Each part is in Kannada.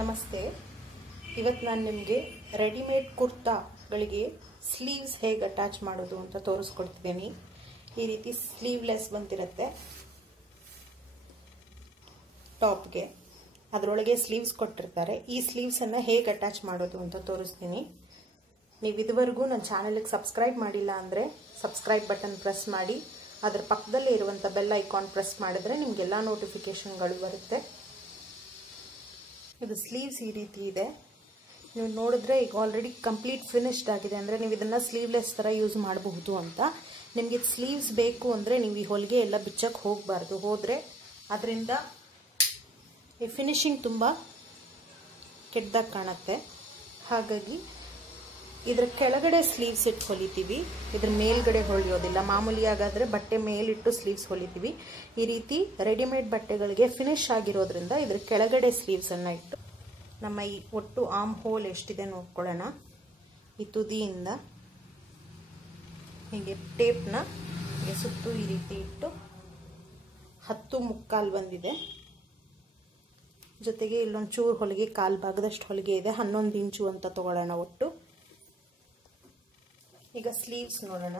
ನಮಸ್ತೆ. ಇವತ್ತು ನಾನು ನಿಮಗೆ ರೆಡಿಮೇಡ್ ಕುರ್ತಾಗಳಿಗೆ ಸ್ಲೀವ್ಸ್ ಹೇಗೆ ಅಟ್ಯಾಚ್ ಮಾಡೋದು ಅಂತ ತೋರಿಸ್ಕೊಡ್ತಿದ್ದೀನಿ ಈ ರೀತಿ ಸ್ಲೀವ್ಲೆಸ್ ಬಂದಿರುತ್ತೆ. ಟಾಪ್ಗೆ ಅದರೊಳಗೆ ಸ್ಲೀವ್ಸ್ ಕೊಟ್ಟಿರ್ತಾರೆ. ಈ ಸ್ಲೀವ್ಸನ್ನು ಹೇಗೆ ಅಟ್ಯಾಚ್ ಮಾಡೋದು ಅಂತ ತೋರಿಸ್ತೀನಿ. ನೀವು ಇದುವರೆಗೂ ನನ್ನ ಚಾನಲ್ಗೆ ಸಬ್ಸ್ಕ್ರೈಬ್ ಮಾಡಿಲ್ಲ ಅಂದರೆ ಸಬ್ಸ್ಕ್ರೈಬ್ ಬಟನ್ ಪ್ರೆಸ್ ಮಾಡಿ. ಅದರ ಪಕ್ಕದಲ್ಲೇ ಇರುವಂಥ ಬೆಲ್ ಐಕಾನ್ ಪ್ರೆಸ್ ಮಾಡಿದ್ರೆ ನಿಮಗೆಲ್ಲ ನೋಟಿಫಿಕೇಷನ್ಗಳು ಬರುತ್ತೆ. ಇದು ಸ್ಲೀವ್ಸ್ ಈ ರೀತಿ ಇದೆ. ನೀವು ನೋಡಿದ್ರೆ ಈಗ ಆಲ್ರೆಡಿ ಕಂಪ್ಲೀಟ್ ಫಿನಿಶ್ಡ್ ಆಗಿದೆ. ಅಂದರೆ ನೀವು ಇದನ್ನು ಸ್ಲೀವ್ಲೆಸ್ ಥರ ಯೂಸ್ ಮಾಡಬಹುದು ಅಂತ. ನಿಮಗೆ ಸ್ಲೀವ್ಸ್ ಬೇಕು ಅಂದರೆ ನೀವು ಈ ಹೊಲಿಗೆ ಎಲ್ಲ ಬಿಚ್ಚಕ್ಕೆ ಹೋಗಬಾರ್ದು. ಹೋದರೆ ಅದರಿಂದ ಈ ಫಿನಿಶಿಂಗ್ ತುಂಬ ಕೆಟ್ಟದಾಗಿ ಕಾಣುತ್ತೆ. ಹಾಗಾಗಿ ಇದ್ರ ಕೆಳಗಡೆ ಸ್ಲೀವ್ಸ್ ಇಟ್ಟು ಹೊಲಿತೀವಿ. ಇದ್ರ ಮೇಲ್ಗಡೆ ಹೊಲಿಯೋದಿಲ್ಲ. ಮಾಮೂಲಿಯಾಗಾದರೆ ಬಟ್ಟೆ ಮೇಲಿಟ್ಟು ಸ್ಲೀವ್ಸ್ ಹೊಲಿತೀವಿ. ಈ ರೀತಿ ರೆಡಿಮೇಡ್ ಬಟ್ಟೆಗಳಿಗೆ ಫಿನಿಶ್ ಆಗಿರೋದ್ರಿಂದ ಇದ್ರ ಕೆಳಗಡೆ ಸ್ಲೀವ್ಸನ್ನು ಇಟ್ಟು ನಮ್ಮ ಈ ಒಟ್ಟು ಆಮ್ ಹೋಲ್ ಎಷ್ಟಿದೆ ನೋಡ್ಕೊಳ್ಳೋಣ. ಈ ತುದಿಯಿಂದ ಹೀಗೆ ಟೇಪ್ನ ಸುತ್ತು ಈ ರೀತಿ ಇಟ್ಟು ಹತ್ತು ಮುಕ್ಕಾಲು ಬಂದಿದೆ. ಜೊತೆಗೆ ಇಲ್ಲೊಂದು ಚೂರು ಹೊಲಿಗೆ, ಕಾಲು ಭಾಗದಷ್ಟು ಹೊಲಿಗೆ ಇದೆ. ಹನ್ನೊಂದು ಇಂಚು ಅಂತ ತಗೊಳ್ಳೋಣ ಒಟ್ಟು. ಈಗ ಸ್ಲೀವ್ಸ್ ನೋಡೋಣ.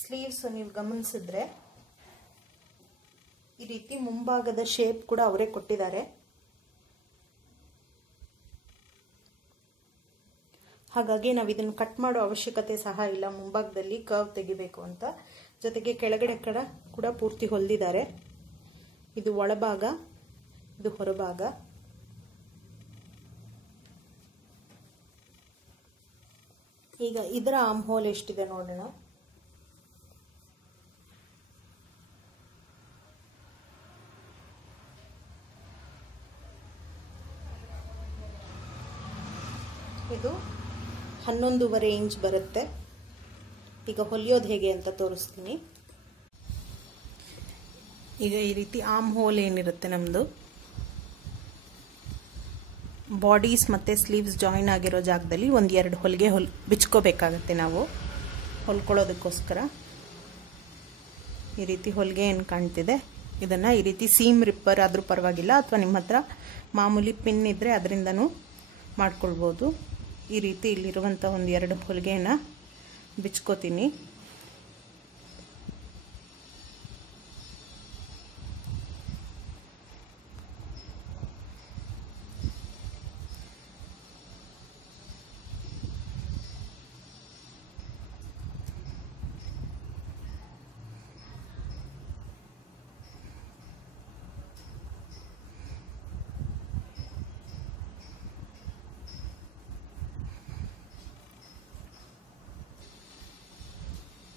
ಸ್ಲೀವ್ಸ್ ನೀವು ಗಮನಿಸಿದ್ರೆ ಈ ರೀತಿ ಮುಂಭಾಗದ ಶೇಪ್ ಕೂಡ ಅವರೇ ಕೊಟ್ಟಿದ್ದಾರೆ. ಹಾಗಾಗಿ ನಾವು ಇದನ್ನು ಕಟ್ ಮಾಡೋ ಅವಶ್ಯಕತೆ ಸಹ ಇಲ್ಲ. ಮುಂಭಾಗದಲ್ಲಿ ಕರ್ವ್ ತೆಗಿಬೇಕು ಅಂತ. ಜೊತೆಗೆ ಕೆಳಗಡೆ ಕಡೆ ಕೂಡ ಪೂರ್ತಿ ಹೊಲ್ದಿದ್ದಾರೆ. ಇದು ಒಳಭಾಗ, ಇದು ಹೊರಭಾಗ. ಈಗ ಇದರ ಆಮ್ ಹೋಲ್ ಎಷ್ಟಿದೆ ನೋಡೋಣ. ಇದು ಹನ್ನೊಂದೂವರೆ ಇಂಚ್ ಬರುತ್ತೆ. ಈಗ ಹೊಲಿಯೋದು ಹೇಗೆ ಅಂತ ತೋರಿಸ್ತೀನಿ. ಈಗ ಈ ರೀತಿ ಆಮ್ ಹೋಲ್ ಏನಿರುತ್ತೆ ನಮ್ಮದು ಬಾಡೀಸ್ ಮತ್ತು ಸ್ಲೀವ್ಸ್ ಜಾಯಿನ್ ಆಗಿರೋ ಜಾಗದಲ್ಲಿ ಒಂದು ಎರಡು ಹೊಲಿಗೆ ಹೊಲ್ ಬಿಚ್ಕೋಬೇಕಾಗತ್ತೆ ನಾವು. ಹೊಲ್ಕೊಳ್ಳೋದಕ್ಕೋಸ್ಕರ. ಈ ರೀತಿ ಹೊಲಿಗೆ ಏನು ಕಾಣ್ತಿದೆ? ಇದನ್ನು ಈ ರೀತಿ ಸೀಮ್ ರಿಪ್ಪರ್ ಆದರೂ ಪರವಾಗಿಲ್ಲ, ಅಥವಾ ನಿಮ್ಮ ಹತ್ರ ಮಾಮೂಲಿ ಪಿನ್ ಇದ್ದರೆ ಅದರಿಂದನೂ ಮಾಡ್ಕೊಳ್ಬೋದು. ಈ ರೀತಿ ಇಲ್ಲಿರುವಂಥ ಒಂದು ಎರಡು ಹೊಲಿಗೆನ ಬಿಚ್ಕೋತೀನಿ.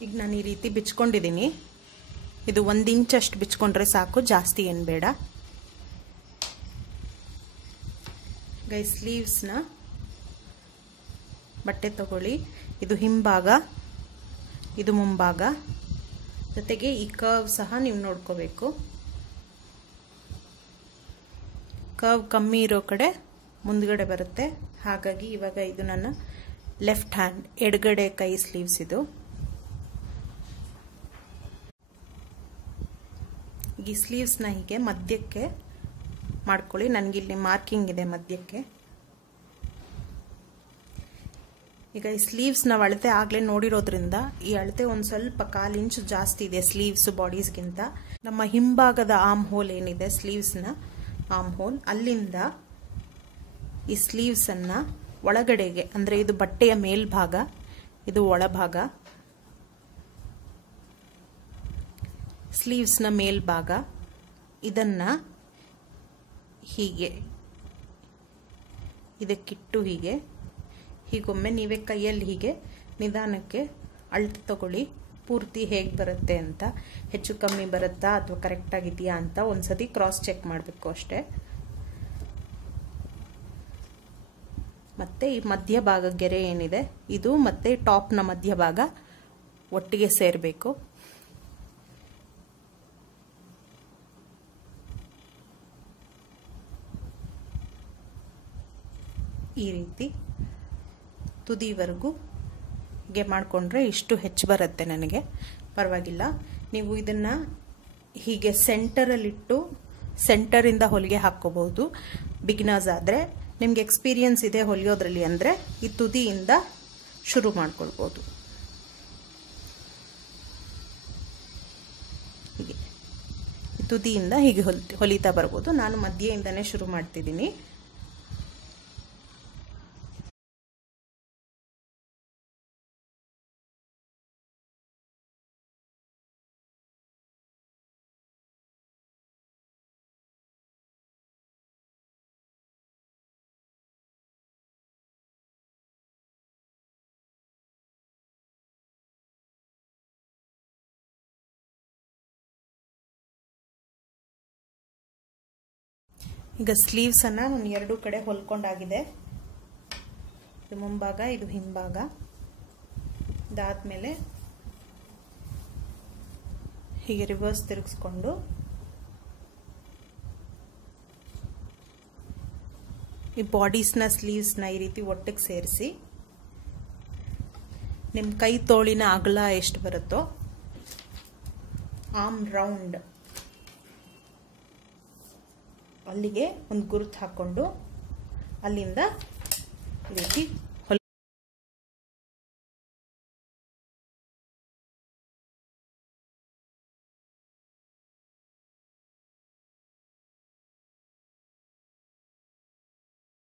ಈಗ ನಾನು ಈ ರೀತಿ ಬಿಚ್ಕೊಂಡಿದ್ದೀನಿ ಇದು ಒಂದು ಇಂಚಷ್ಟು ಬಿಚ್ಕೊಂಡ್ರೆ ಸಾಕು, ಜಾಸ್ತಿ ಏನು ಬೇಡ. ಗೈ, ಸ್ಲೀವ್ಸ್ನ ಬಟ್ಟೆ ತಗೊಳ್ಳಿ. ಇದು ಹಿಂಭಾಗ, ಇದು ಮುಂಭಾಗ. ಜೊತೆಗೆ ಈ ಕರ್ವ್ ಸಹ ನೀವು ನೋಡ್ಕೋಬೇಕು. ಕರ್ವ್ ಕಮ್ಮಿ ಇರೋ ಕಡೆ ಮುಂದ್ಗಡೆ ಬರುತ್ತೆ. ಹಾಗಾಗಿ ಇವಾಗ ಇದು ನನ್ನ ಲೆಫ್ಟ್ ಹ್ಯಾಂಡ್, ಎಡಗಡೆ ಕೈ ಸ್ಲೀವ್ಸ್ ಇದು. ಈ ಸ್ಲೀವ್ಸ್ನ ಹೀಗೆ ಮಧ್ಯಕ್ಕೆ ಮಾಡ್ಕೊಳ್ಳಿ. ನನಗಿಲ್ಲಿ ಮಾರ್ಕಿಂಗ್ ಇದೆ ಮಧ್ಯಕ್ಕೆ. ಈಗ ಈ ಸ್ಲೀವ್ಸ್ನ ಅಳತೆ ಆಗಲೇ ನೋಡಿರೋದ್ರಿಂದ ಈ ಅಳತೆ ಒಂದು ಸ್ವಲ್ಪ ಕಾಲು ಇಂಚು ಜಾಸ್ತಿ ಇದೆ ಸ್ಲೀವ್ಸ್ ಬಾಡೀಸ್ಗಿಂತ ನಮ್ಮ ಹಿಂಭಾಗದ ಆಮ್ ಹೋಲ್ ಏನಿದೆ ಸ್ಲೀವ್ಸ್ನ ಆಮ್ ಹೋಲ್ ಅಲ್ಲಿಂದ ಈ ಸ್ಲೀವ್ಸನ್ನು ಒಳಗಡೆಗೆ, ಅಂದರೆ ಇದು ಬಟ್ಟೆಯ ಮೇಲ್ಭಾಗ, ಇದು ಒಳಭಾಗ ಸ್ಲೀವ್ಸ್ನ ಮೇಲ್ಭಾಗ ಇದನ್ನು ಹೀಗೆ. ಇದಕ್ಕಿಟ್ಟು ಹೀಗೆ. ಹೀಗೊಮ್ಮೆ ನೀವೇ ಕೈಯಲ್ಲಿ ಹೀಗೆ ನಿಧಾನಕ್ಕೆ ಅಳ್ತು ತಗೊಳ್ಳಿ. ಪೂರ್ತಿ ಹೇಗೆ ಬರುತ್ತೆ ಅಂತ, ಹೆಚ್ಚು ಕಮ್ಮಿ ಬರುತ್ತಾ ಅಥವಾ ಕರೆಕ್ಟಾಗಿದೆಯಾ ಅಂತ ಒಂದ್ಸತಿ ಕ್ರಾಸ್ ಚೆಕ್ ಮಾಡಬೇಕು ಅಷ್ಟೇ. ಮತ್ತು ಈ ಮಧ್ಯಭಾಗ ಗೆರೆ ಏನಿದೆ, ಇದು ಮತ್ತು ಟಾಪ್ನ ಮಧ್ಯಭಾಗ ಒಟ್ಟಿಗೆ ಸೇರಬೇಕು. ಈ ರೀತಿ ತುದಿವರೆಗೂ ಗೆ ಮಾಡಿಕೊಂಡ್ರೆ ಇಷ್ಟು ಹೆಚ್ಚು ಬರುತ್ತೆ ನನಗೆ. ಪರವಾಗಿಲ್ಲ. ನೀವು ಇದನ್ನು ಹೀಗೆ ಸೆಂಟರಲ್ಲಿಟ್ಟು ಸೆಂಟರಿಂದ ಹೊಲಿಗೆ ಹಾಕ್ಕೋಬಹುದು. ಬಿಗಿನರ್ಸ್ ಆದರೆ ನಿಮ್ಗೆ ಎಕ್ಸ್ಪೀರಿಯನ್ಸ್ ಇದೆ ಹೊಲಿಯೋದ್ರಲ್ಲಿ ಅಂದರೆ ಈ ತುದಿಯಿಂದ ಶುರು ಮಾಡ್ಕೊಳ್ಬೋದು. ಹೀಗೆ. ತುದಿಯಿಂದ ಹೀಗೆ ಹೊಲ್, ಹೊಲಿತಾ ಬರ್ಬೋದು. ನಾನು ಮಧ್ಯೆಯಿಂದನೇ ಶುರು ಮಾಡ್ತಿದ್ದೀನಿ. ಈಗ ಸ್ಲೀವ್ಸನ್ನು ನಾನು ಎರಡು ಕಡೆ ಹೊಲ್ಕೊಂಡಾಗಿದೆ. ಇದು ಮುಂಭಾಗ, ಇದು ಹಿಂಭಾಗ. ಇದಾದಮೇಲೆ ಹೀಗೆ ರಿವರ್ಸ್ ತಿರುಗಿಸ್ಕೊಂಡು ಈ ಬಾಡೀಸ್ನ ಸ್ಲೀವ್ಸ್ನ ಈ ರೀತಿ ಒಟ್ಟಿಗೆ ಸೇರಿಸಿ. ನಿಮ್ಮ ಕೈ ತೋಳಿನ ಅಗಲ ಎಷ್ಟು ಬರುತ್ತೋ ಆಮ್ ರೌಂಡ್ ಅಲ್ಲಿಗೆ ಒಂದು ಗುರುತು ಹಾಕ್ಕೊಂಡು ಅಲ್ಲಿಂದ ರೀತಿ